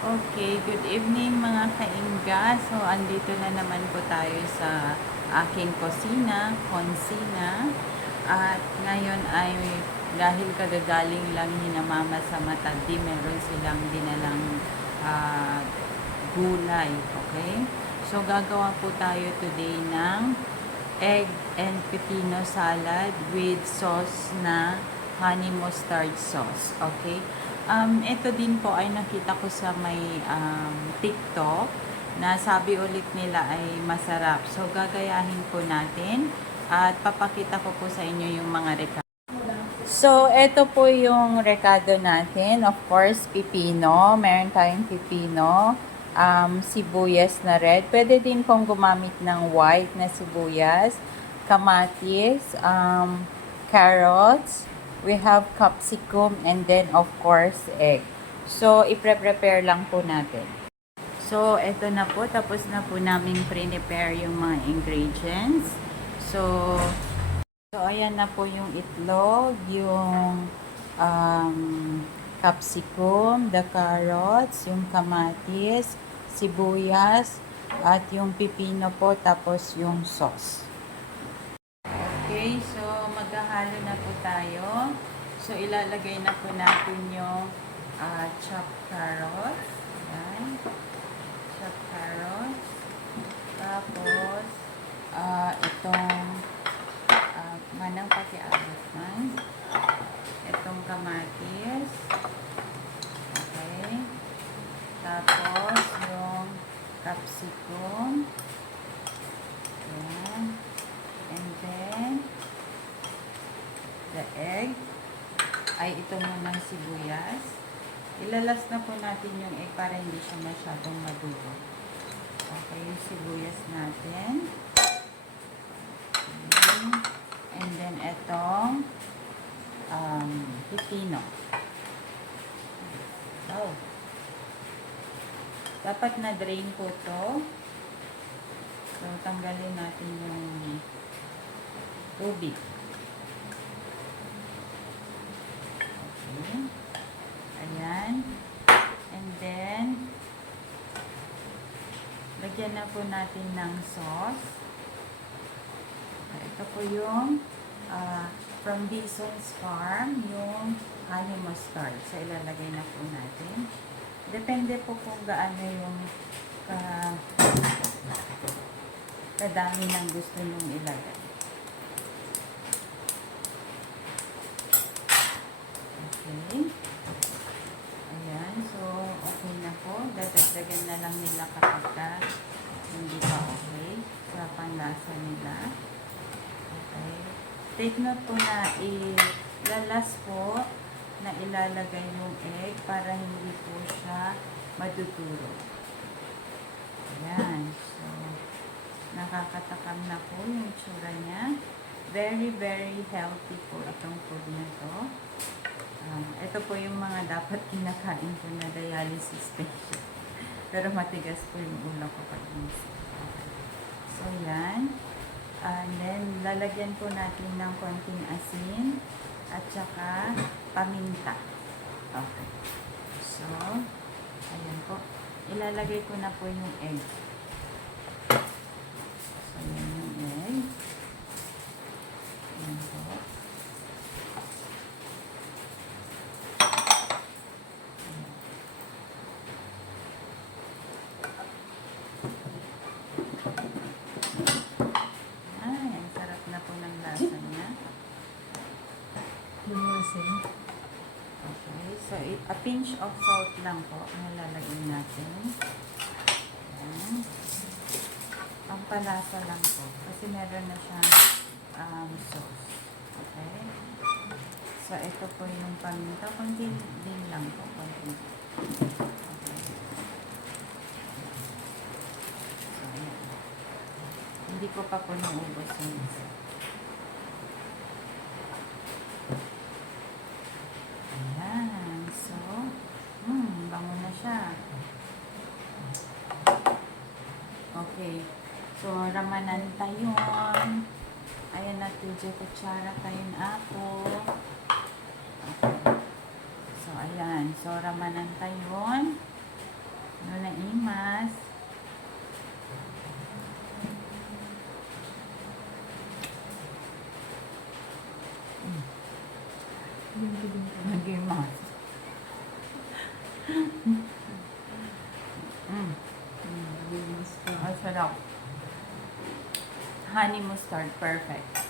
Okay, good evening mga kaingga. So, andito na naman po tayo sa aking konsina. At ngayon ay dahil kagagaling lang ni na mama sa Matagdi, meron silang dinalang ah, gulay. Okay? So, gagawa po tayo today ng egg and pepino salad with sauce na honey mustard sauce. Okay? Ito din po ay nakita ko sa may TikTok na sabi ulit nila ay masarap. So, gagayahin po natin at papakita ko po sa inyo yung mga recado. So, ito po yung recado natin. Of course, pipino. Meron tayong pipino. Sibuyas na red. Pwede din pong gumamit ng white na sibuyas. Kamatis. Carrots. We have capsicum. And then, of course, egg. So, i-prepare lang po natin. So, ito na po. Tapos na po namin prepare yung mga ingredients. So, ayan na po yung itlog, yung um, capsicum, the carrots, yung kamatis, sibuyas, at yung pipino po, tapos yung sauce. Okay, so maghahalo na po tayo. So, ilalagay na po natin yung chopped carrots. Ayan. Chopped carrots. Tapos, itong manang pakiabot man. Itong kamatis. Okay. Tapos, yung capsicum. Ayan. And then, the egg. Ay, ito munang sibuyas. Ilalas na po natin yung egg para hindi siya masyadong maduro. Okay, yung sibuyas natin. And then, itong pipino. Oh. Dapat na-drain po to. So, tanggalin natin yung tubig. Okay. Ayan. And then, lagyan na po natin ng sauce. Ito po yung from Bison's Farm, yung honey mustard. So, ilalagay na po natin. Depende po kung gaano yung kadami ng gusto nyong ilagay. Okay. Ayan. So, okay na po. Dadagdagan na lang nila kapag hindi pa okay sa panlasa nila. Okay. Take note po na ilalas po na ilalagay yung egg para hindi po siya maduduro. Ayan. So, nakakatakam na po yung itsura niya. Very, very healthy po itong food na to. Ito po yung mga dapat kinakain ko na dialysis patient. Pero matigas po yung ulo ko pag inisip. So, yan. And then, lalagyan po natin ng konting asin at saka paminta. Okay. So, ayan po. Ilalagay ko na po yung egg. So, yan yung egg. Ayan po. Okay, so a pinch of salt lang po ang lalagay natin. Ayan. Pampalasa lang po kasi meron na siyang sauce. Okay. So ito po yung paminta. Kunti din lang po. Kunti. Okay. So ayan. Hindi ko pa po naubos yung isa. Bango na siya. Okay. So, ramanan tayon. Ayan na, 2 kutsara tayon ako. Okay. So, ayan. So, ramanan tayon. gozaimasu. Gozaimasu. Ang sarap. Honey mustard, perfect.